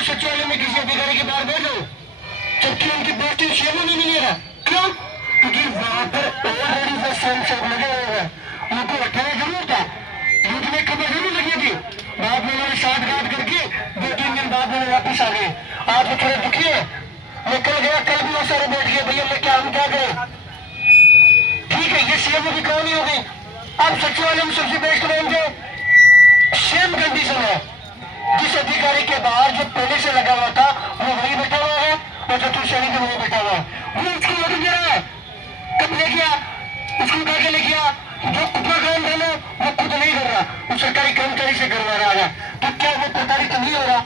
को सचिवालय में किसी अधिकारी के बाहर भेजो, जबकि उनकी बेटी शेमो नहीं मिलेगा। क्यों? क्योंकि वहां पर ऑलरेडी वो सेंसर लगे हुए हैं, उनको हटाना जरूर था, युद्ध में खबर जरूर लगी थी। बाद में उन्होंने साठगांठ करके 2-3 दिन बाद में वापिस आ गए। आज वो थोड़े दुखी है। मैं कल गया, कल भी वो सारे बैठ गए, भैया मैं क्या हम क्या करें। ठीक है, ये सीएमओ की कहानी हो गई। अब सचिवालय में सबसे बेस्ट नाम जो सेम कंडीशन है, जिस अधिकारी के बाहर जो पहले से लगा हुआ था वो वही बैठा हुआ है और जो दूसरे भी वही बैठा हुआ है, वो उसको ऑर्डर दे रहा है। कब ले गया उसको, कहा ले गया, जो खुद का काम था ना वो खुद नहीं कर रहा, वो सरकारी कर्मचारी से करवा रहा है। तो क्या वो प्रताड़ित नहीं हो रहा?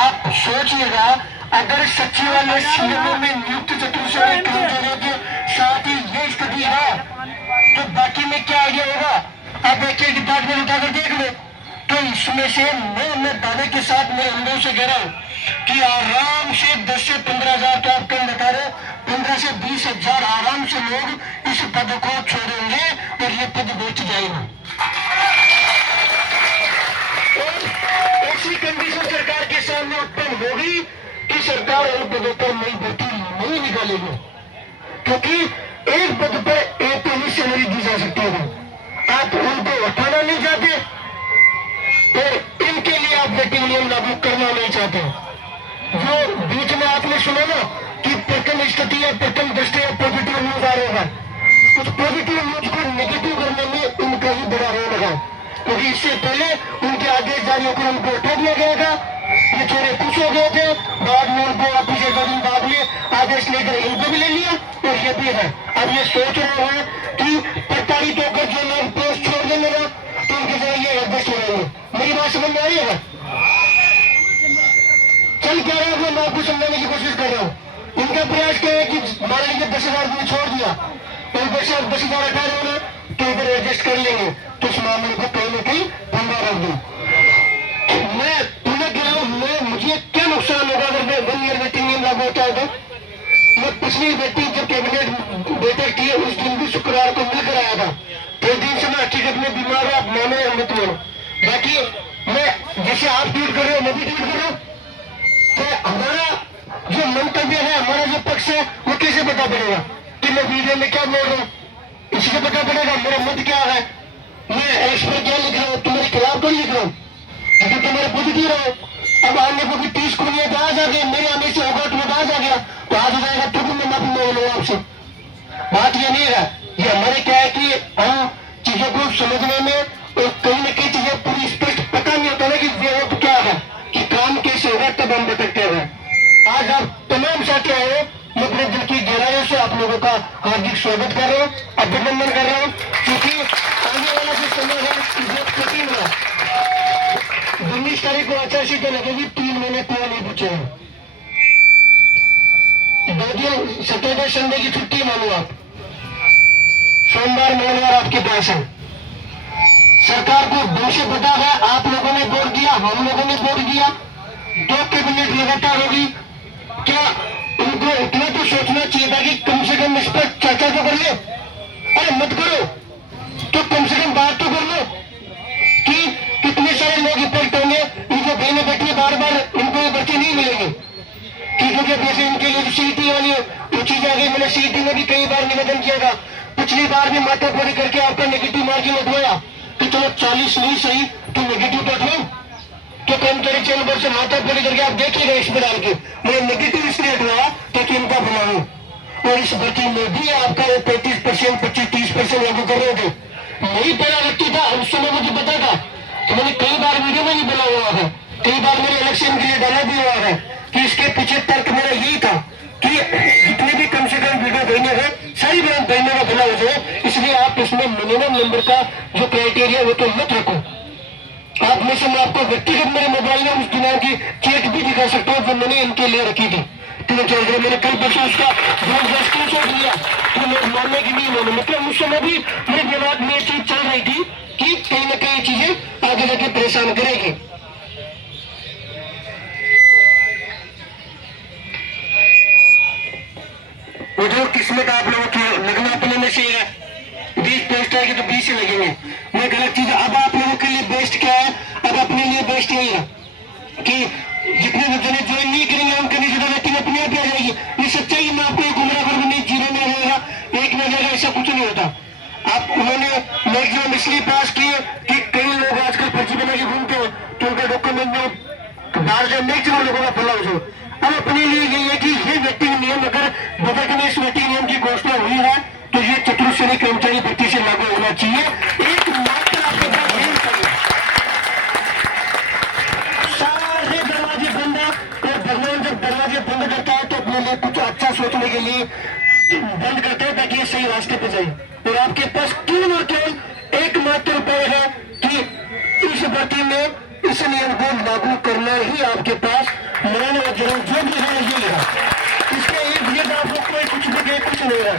आप सोचिएगा, अगर सचिवालय सीएमओ में नियुक्त चतुर्श्रेणी कर्मचारियों के साथ ही ये स्थिति है तो बाकी में क्या आइडिया होगा। आप देखिए डिपार्टमेंट उठाकर देख लो, तो इसमें से मैं दावे के साथ मेरे अनुभव से कह रहा हूँ कि आराम से 10 से 15 हजार तो आप कम बता रहे, 15 से 20 हजार आराम से लोग इस पद को छोड़ेंगे और ये पद बेच जाएगा। ऐसी कंडीशन सरकार के सामने उत्पन्न होगी कि सरकार उन पदों पर नई भर्ती नहीं निकालेगी, क्योंकि एक पद पर एक सैलरी दी जा सकती है। आप उनको हटाना नहीं चाहते और इनके लिए आप वेटिंग नियम लागू करना नहीं चाहते। जो बीच में आपने सुना ना कि प्रथम स्थिति या प्रथम दृष्टि या पॉजिटिव न्यूज आ रहा है, उस पॉजिटिव न्यूज को नेगेटिव करने में उनका ही बड़ा रोल लगा, क्योंकि इससे पहले उनके आदेश जारी होकर उनको हटा दिया गया था। ये थोड़े खुश हो गए थे, बाद में उनको वापिस 1-2 दिन बाद में आदेश लेकर इनको भी ले लिया और ये भी है। अब ये सोच रहे हैं कि प्रताड़ित होकर जो लोग पोस्ट छोड़ देंगे ना तो उनके जगह ये एडजस्ट हो रहेंगे। मेरी बात समझ में आ रही है? चल क्या रहा है वो मैं आपको समझाने की कोशिश कर रहा हूँ। इनका प्रयास क्या है कि मान लीजिए 10,000 को छोड़ दिया और 10,000 हटा रहे हो तो इधर एडजस्ट कर लेंगे, तो इस मामले को कहीं ना कहीं बंदा रख दो। मैं पुनः कह रहा हूँ, मुझे क्या नुकसान होगा अगर 1 ईयर वेटिंग नियम लागू होता है तो? मैं पिछली बैठक जब कैबिनेट बैठक की उस दिन भी शुक्रवार को मिलकर आया था, तो दिन से मैं हकीकत में बीमार हूँ, आप मानो या मत मानो। बाकी मैं जैसे आप ट्वीट कर रहे हो मैं भी ट्वीट कर रहा हूँ, तो हमारा जो मंतव्य है, हमारा जो पक्ष है वो कैसे पता पड़ेगा कि मैं वीडियो में क्या बोल रहा हूँ? इससे पता पड़ेगा मेरा मत क्या है, मैं इस पर क्या लिख रहा हूँ, तुम्हारे खिलाफ तो लिख रहा हूँ, क्योंकि तुम्हारे पॉजिटिव रहो। अब आने को 30 को तो आज आ गया, मेरे आने से होगा तो आज आ गया तो आज हो जाएगा, तो भी मैं माफी मांग लूंगा आपसे। बात ये नहीं है, ये हमारे क्या है कि हम चीजों को समझने में और कहीं ना कहीं चीजें पूरी स्पष्ट पता नहीं होता ना कि वो क्या है, कि काम कैसे होगा, तब हम भटकते हैं। आज आप तमाम साथी आए हो, मैं अपने दिल की गहराइयों से आप लोगों का हार्दिक स्वागत कर रहा हूँ, अभिनंदन कर रहा हूँ, क्योंकि आने वाला जो समय है बहुत कठिन है। 19 तारीख को आचारसंहिता लगेगी, 3 महीने पूरा नहीं बचे हैं। 2 दिन सैटरडे संडे की छुट्टी मानो आप, सोमवार मंगलवार आपके पास है। सरकार को दो से पता है, आप लोगों ने वोट दिया, हम लोगों ने वोट दिया, 2 कैबिनेट लगातार होगी। क्या उनको इतना तो सोचना चाहिए था कि कम से कम इस पर चर्चा तो कर ले? अरे मत करो तो कम से कम बात तो कर लो कि कितने सारे लोग इफेक्ट होंगे, इनको बहने बैठे बार बार इनको ये बच्चे नहीं मिलेंगे। क्योंकि जैसे इनके लिए सीईटी वाली वो चीज आ गई, मैंने सीईटी में भी कई बार निवेदन किया था, पिछली बार भी माथापड़ी करके आपका नेगेटिव मार्जिन उठवाया कि चलो 40 नहीं सही तो नेगेटिव तो उठवाओ, तो कर्मचारी चैनल से माथापड़ी करके आप देखिएगा इस पर डाल के मैंने नेगेटिव इसलिए उठवाया ताकि इनका बनाऊं। और इस भर्ती में भी आपका 35%, 25-30% लागू कर रहे थे। यही पहला व्यक्ति था, उस समय मुझे पता था, तो मैंने कई बार वीडियो में भी बोला हुआ है, कई बार मेरे इलेक्शन के लिए डाला भी हुआ है कि इसके पीछे तर्क मेरा यही था कि जितने भी कम से कम वीडियो देने हैं सारी बात देने का भला हो जाए, इसलिए आप इसमें मिनिमम नंबर का जो क्राइटेरिया वो तो मत रखो। आप में से मैं आपको व्यक्तिगत मेरे मोबाइल में उस दिनों की चेक भी दिखा सकता हूँ जो मैंने इनके लिए रखी थी। मैंने कल परसों उसका स्क्रीनशॉट लिया, तो लोग मानने की नहीं माने, मतलब उस समय भी मेरे दिमाग में ये चीज चल रही थी कि कहीं ना कहीं चीजें आगे जाके परेशान करेगी। वो जो किस्मत आप लोगों की लगना अपने में से है, 20 पोस्ट आएगी तो 20 ही लगेंगे, मैं गलत चीज। अब आप लोगों के लिए बेस्ट क्या है, अब अपने लिए बेस्ट यही है कि जितने जाए, मैक्सिमम लोगों का भला हो जाए। अब अपने लिए यही है कि ये वेटिंग नियम अगर बजट में इस वेटिंग नियम की घोषणा हुई है तो ये चतुर्श्रेणी कर्मचारी भर्ती से लागू होना चाहिए। एकमात्र आपके पास यही चाहिए। सारे दरवाजे बंद है और भगवान जब दरवाजे बंद करता है तो अपने लिए कुछ अच्छा सोचने के लिए बंद करते हैं ताकि ये सही रास्ते पे जाए। और आपके पास केवल और केवल एकमात्र उपाय है कि इस भर्ती में इस नियम को लागू करना ही आपके पास मरण और जन्म जो भी है ये है। इसके इर्द गिर्द आपको कोई कुछ भी कहे, कुछ नहीं है।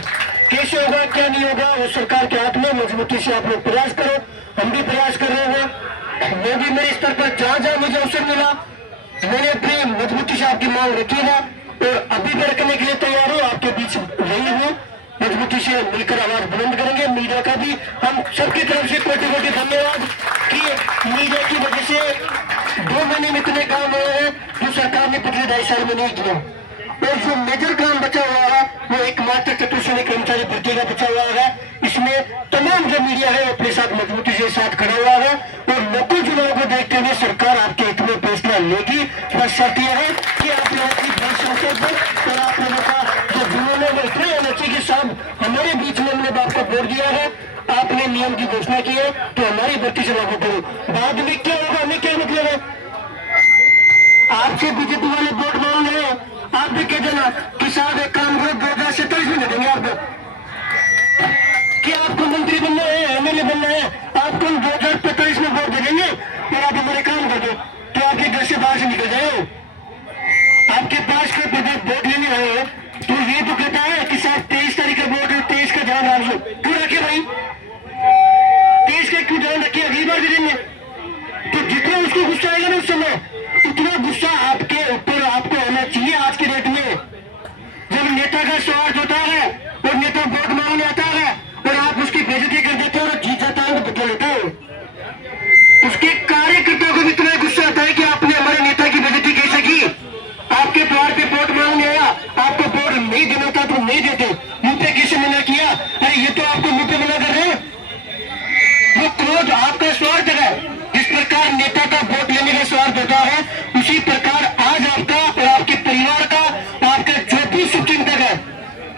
कैसे होगा क्या नहीं होगा वो सरकार के हाथ में। मजबूती से आप लोग प्रयास करो, हम भी प्रयास कर रहे हैं। मैं भी मेरे स्तर पर जहां जहां मुझे अवसर मिला मैंने अपनी मजबूती से आपकी मांग रखी है और अभी भी रखने के लिए तैयार हूँ। आपके बीच रही हूँ, मजबूती से मिलकर आवाज बुलंद करेंगे। मीडिया का भी हम सबकी तरफ से कोटि कोटि धन्यवाद कि मीडिया की वजह से 2 महीने में इतने काम हुए हैं जो सरकार ने पिछले 2.5 साल में नहीं किया। और जो मेजर काम बचा हुआ है वो एकमात्र चतुर्श्रेणी कर्मचारी भर्ती का बचा हुआ है। इसमें तमाम जो मीडिया है वो अपने साथ मजबूती से साथ खड़ा हुआ है और लोकल चुनाव को देखते हुए सरकार आपके हित में फैसला लेगी। बस शर्त यह है कि आप लोगों की बड़ी संसद और आप लोगों का जो जुनून है वो इतना होना चाहिए कि साहब हमारे बीच में हमने आपको वोट दिया है, आपने नियम की घोषणा की है तो हमारी भर्ती से लागू करो। बाद में क्या होगा हमें क्या मतलब है। आपसे बीजेपी वाले वोट मांग रहे हैं, आप भी कह देना कि साहब एक काम करो 2027 में दे देंगे आपको। क्या आपको मंत्री बनना है, एमएलए बनना है, आपको 2045 में वोट दे देंगे और आप हमारे काम कर दो तो आपके घर से बाहर से निकल जाए। आपके पास कोई वोट लेने आए हो तो ये तो कहता है कि साहब 23 तारीख का वोट है, 23 का ध्यान रख लो। क्यों रखे भाई 23 का क्यों ध्यान रखिए, अगली बार दे देंगे। तो जितना उसको गुस्सा आएगा ना उस समय उतना गुस्सा आपके ऊपर आपको होना चाहिए। आज के डेट में जब नेता का स्वार्थ होता है और नेता वोट मांगने आता है और आप उसकी बेइज्जती कर देते हो और जीत जाता है तो बदला लेते हो। उसके कार्यकर्ताओं को भी इतना गुस्सा आता है कि आपने हमारे नेता की बेइज्जती कैसे की। आपके द्वार पे वोट मांगने आया, आपको वोट नहीं देना था तो नहीं देते, मुंह पे कैसे मना किया। अरे ये तो आपको मुंह पे मना कर रहे हैं। वो क्रोध आपका स्वार्थ है। जिस प्रकार नेता का वोट लेने का स्वार्थ होता है उसी प्रकार आज आपका और आपके परिवार का आपका जो भी शुभचिंतक है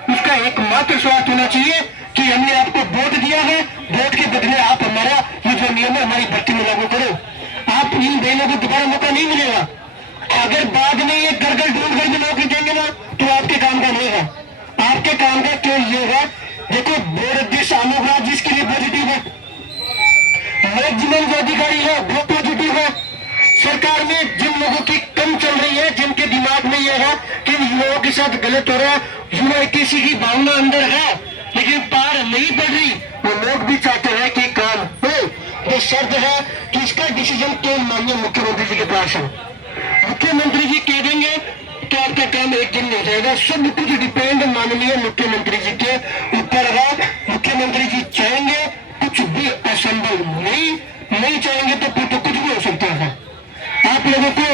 उसका एकमात्र स्वार्थ होना चाहिए कि हमने आपको वोट दिया है, वोट के बदले आप हमारा ये जो नियम है हमारी भर्ती में लागू करो। आप इन बहनों को दोबारा मौका नहीं मिलेगा। अगर बाद में ये घर घर ढूंढ कर भी नौकरी देंगे ना तो आपके काम का नहीं है। आपके काम का क्यों ये है, देखो बोर्ड अध्यक्ष आलोक जिसके लिए पॉजिटिव है, मैक्सिमम जो अधिकारी है वो पॉजिटिव है। सरकार में जिन लोगों की कम चल रही है, जिनके दिमाग में यह है कि युवाओं के साथ गलत हो रहा है, युवा किसी की भावना अंदर है लेकिन पार नहीं पड़ रही, वो लोग भी चाहते हैं कि काम हो। तो शर्त है कि इसका डिसीजन केवल माननीय मुख्यमंत्री जी के पास है। मुख्यमंत्री जी कह देंगे तो आपका काम एक दिन में हो जाएगा। सब कुछ डिपेंड माननीय मुख्यमंत्री जी के ऊपर है। मुख्यमंत्री जी चाहेंगे कुछ भी असंभव नहीं चाहेंगे तो फिर तो कुछ भी हो सकता है। आप लोगों को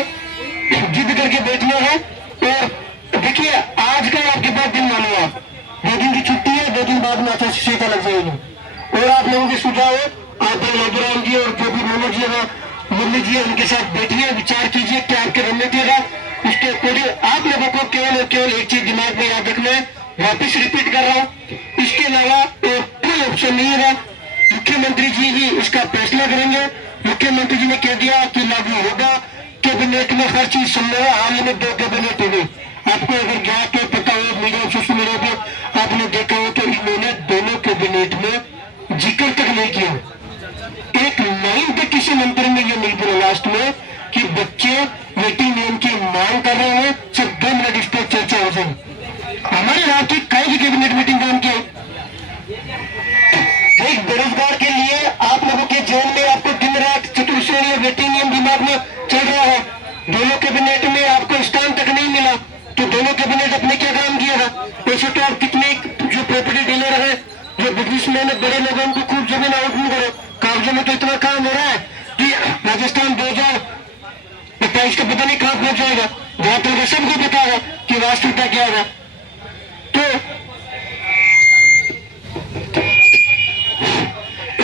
जिद करके बैठना है। और देखिए आज का आपके पास दिन मानो, आप 2 दिन की छुट्टी है, 2 दिन बाद में अच्छा सीता लग जाएगी। और आप लोगों के सुझाव आप लघुराम जी और जो भी मनोज जी है, मुरली जी है, उनके साथ बैठिए, विचार कीजिए क्या आपके रणनीति है। उसके अकॉर्डिंग आप लोगों को केवल और केवल एक चीज दिमाग में याद रखना है, वापिस रिपीट कर रहा हूँ, इसके अलावा कोई ऑप्शन नहीं है। मुख्यमंत्री जी ही इसका फैसला करेंगे। मुख्यमंत्री जी ने कह दिया कि लागू होगा। कैबिनेट में हर चीज संभव है। हाल ही में 2 कैबिनेट हुए, आपको अगर जाके पता हो मीडिया सोशल मीडिया पे आपने देखा हो तो इन्होंने दोनों कैबिनेट में जिक्र तक नहीं किया। एक लाइन तक किसी मंत्री ने ये नहीं बोला लास्ट में कि बच्चे वेटिंग नियम की मांग कर रहे हैं, सिर्फ 2 मिनट इस पर चर्चा हो जाए। हमारे रात की कई भी कैबिनेट मीटिंग काम किया। एक बेरोजगार के लिए आप लोगों के जीवन में आपको दिन रात चतुर्श्रेणी वेटिंग नियम दिमाग में चल रहा है। दोनों कैबिनेट में आपको स्थान तक नहीं मिला तो दोनों कैबिनेट अपने क्या काम किया था। वैसे तो आप कितने जो प्रॉपर्टी डीलर है, जो बिजनेसमैन है, बड़े लोगों को खूब जमीन आउटमेंट करो। कागजों में तो इतना काम हो रहा है कि राजस्थान 2028 का पता नहीं कहां पहुंच जाएगा। जहां तक सबको पता है कि वास्तविकता क्या है। तो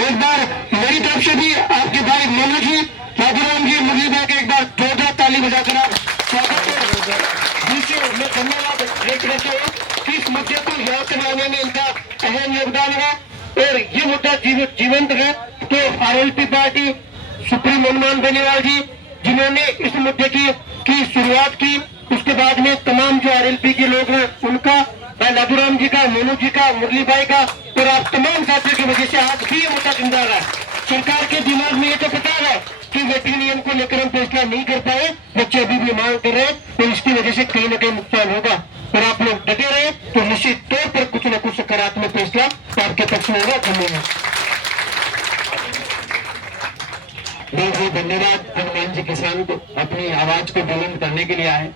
एक बार मेरी तरफ से भी आपके भाई मनोज जी, राजूराम जी, मुरली भाई के एक बार जोरदार ताली बजाकर आप योगदान है और ये मुद्दा जीवंत है। तो RLP party supreme Hanuman Beniwal ji जिन्होंने इस मुद्दे की शुरुआत की, उसके बाद में तमाम जो आरएलपी के लोग हैं उनका, लादूराम जी का, मोनू जी का, मुरली भाई का और आप तमाम साथियों की वजह से आज भी ये मुद्दा जिंदा है। सरकार के दिमाग में ये तो पता है कि वोटिंग नियम को लेकर हम फैसला नहीं कर पाए, बच्चे अभी भी मांग कर रहे हैं, तो इसकी वजह से कहीं ना कहीं नुकसान होगा और आप लोग डटे रहे तो निश्चित तौर पर कुछ न कुछ सकारात्मक फैसला आपके पक्ष में होगा। धन्यवाद। बहुत बहुत धन्यवाद हनुमान जी किसान को अपनी आवाज को बुलंद करने के लिए आए।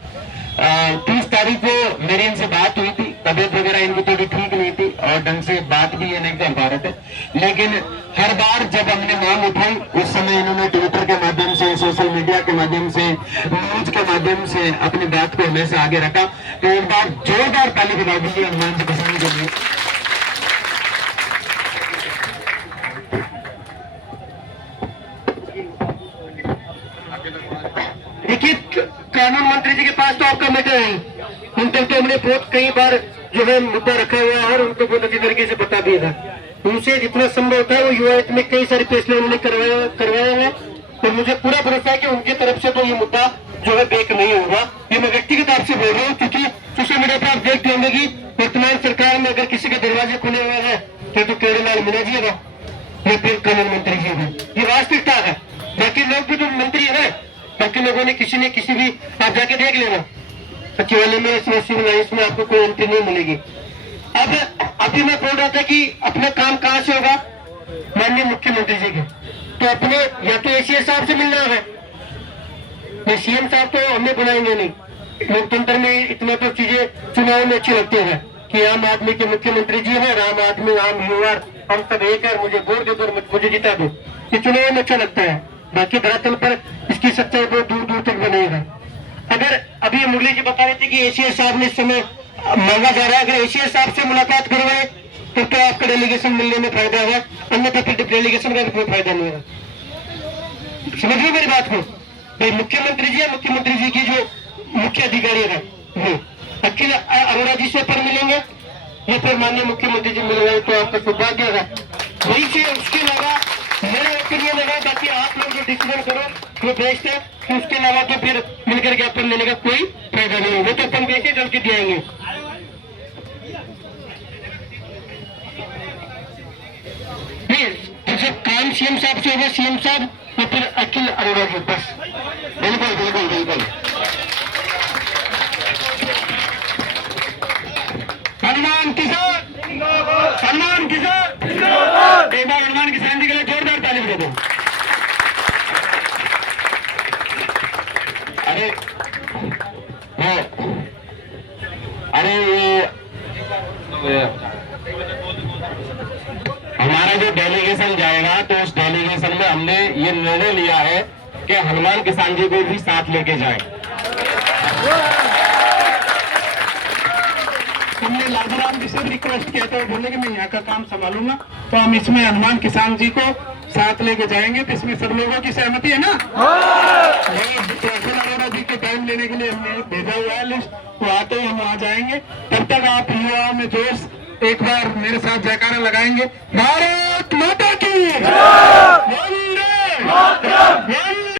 30 तारीख को मेरी इनसे बात हुई थी, तबियत वगैरह इनकी थोड़ी ठीक नहीं थी और ढंग से बात भी ये नहीं कर पा रहे थे, लेकिन हर बार जब हमने मांग उठाई उस समय इन्होंने ट्विटर के माध्यम से, सोशल मीडिया के माध्यम से, न्यूज के माध्यम से अपनी बात को हमेशा आगे रखा। तो एक बार जोरदार ताली बजा दीजिए हनुमान जी किसान के लिए। देखिए, कानून मंत्री जी के पास तो आपका मैटर है, उन तक तो हमने बहुत कई बार जो है मुद्दा रखा हुआ है और उनको बहुत अच्छी तरीके से बता दिया था। उनसे जितना संभव होता है वो युवा हित में कई सारे फैसले उन्होंने करवाए हैं और मुझे पूरा भरोसा है कि उनकी तरफ से तो ये मुद्दा जो है बेक नहीं होगा। ये मैं व्यक्तिगत आपसे बोल रहा हूँ, क्योंकि सोशल मीडिया पर आप देखते होंगे कि वर्तमान सरकार में अगर किसी के दरवाजे खुले हुए हैं तो केवल मीना जी है या फिर कानून मंत्री जी है, ये वास्तविकता है। बाकी लोग भी तो मंत्री है, बाकी लोगों ने किसी भी, आप जाके देख लेना सचिवालय में, सिविल लाइन्स में आपको कोई एंट्री नहीं मिलेगी। अब अभी मैं बोल रहा था कि अपना काम कहाँ से होगा, माननीय मुख्यमंत्री जी के, तो अपने या तो एसीएस साहब से मिलना है, सीएम साहब तो हमें बुलाएंगे नहीं। लोकतंत्र में इतना तो चीजें चुनाव में अच्छी लगती है कि आम आदमी के मुख्यमंत्री जी है, आम आदमी, आम युवा, हम सब एक है, मुझे वोट दे दो, मुझे जिता दो, ये चुनाव में अच्छा लगता है। बाकी धरातल पर इसकी सच्चाई बहुत दूर दूर तक बनेगा। अगर अभी मुरली जी बता रहे थे कि एसीएस साहब ने इस समय मांगा जा रहा है, अगर एसीएस साहब से मुलाकात करवाए तो आपका डेलीगेशन मिलने में फायदा है, अन्यथा फिर डेलीगेशन का भी कोई फायदा नहीं है। समझिए मेरी बात को, भाई मुख्यमंत्री जी है, मुख्यमंत्री जी की जो मुख्य अधिकारी है वो अखिल अरोड़ा जी से पर मिलेंगे या फिर माननीय मुख्यमंत्री जी मिल रहे तो आपका सौभाग्य है। वही से उसके अलावा मेरा ओपिनियन है, बाकी आप लोग जो डिसीजन करो वो बेस्ट है, तो उसके अलावा तो फिर मिलकर ज्ञापन लेने का कोई फायदा नहीं है, वो तो अपन वैसे चल के दिएंगे। जैसे काम सीएम साहब से होगा, सीएम साहब या फिर अखिल अरोड़ा जी, बस। बिल्कुल बिल्कुल बिल्कुल। हनुमान किसान, हनुमान किसान, एक बार हनुमान किसान जी के लिए जोरदार ताली बजा दो। अरे अरे ये हमारा जो डेलीगेशन जाएगा तो उस डेलीगेशन में हमने ये निर्णय लिया है कि हनुमान किसान जी को भी साथ लेके जाए। हमने लादूराम जी से रिक्वेस्ट किया था, बोले कि मैं यहाँ का काम संभालूंगा, तो हम इसमें हनुमान किसान जी को साथ लेके जाएंगे। तो इसमें सब लोगों की सहमति है ना? अरोड़ा जी के टाइम लेने के लिए हमने भेजा हुआ है लिस्ट, वो आते ही हम वहाँ जाएंगे। तब तक आप युवाओं में जोश एक बार मेरे साथ जयकारा लगाएंगे, भारत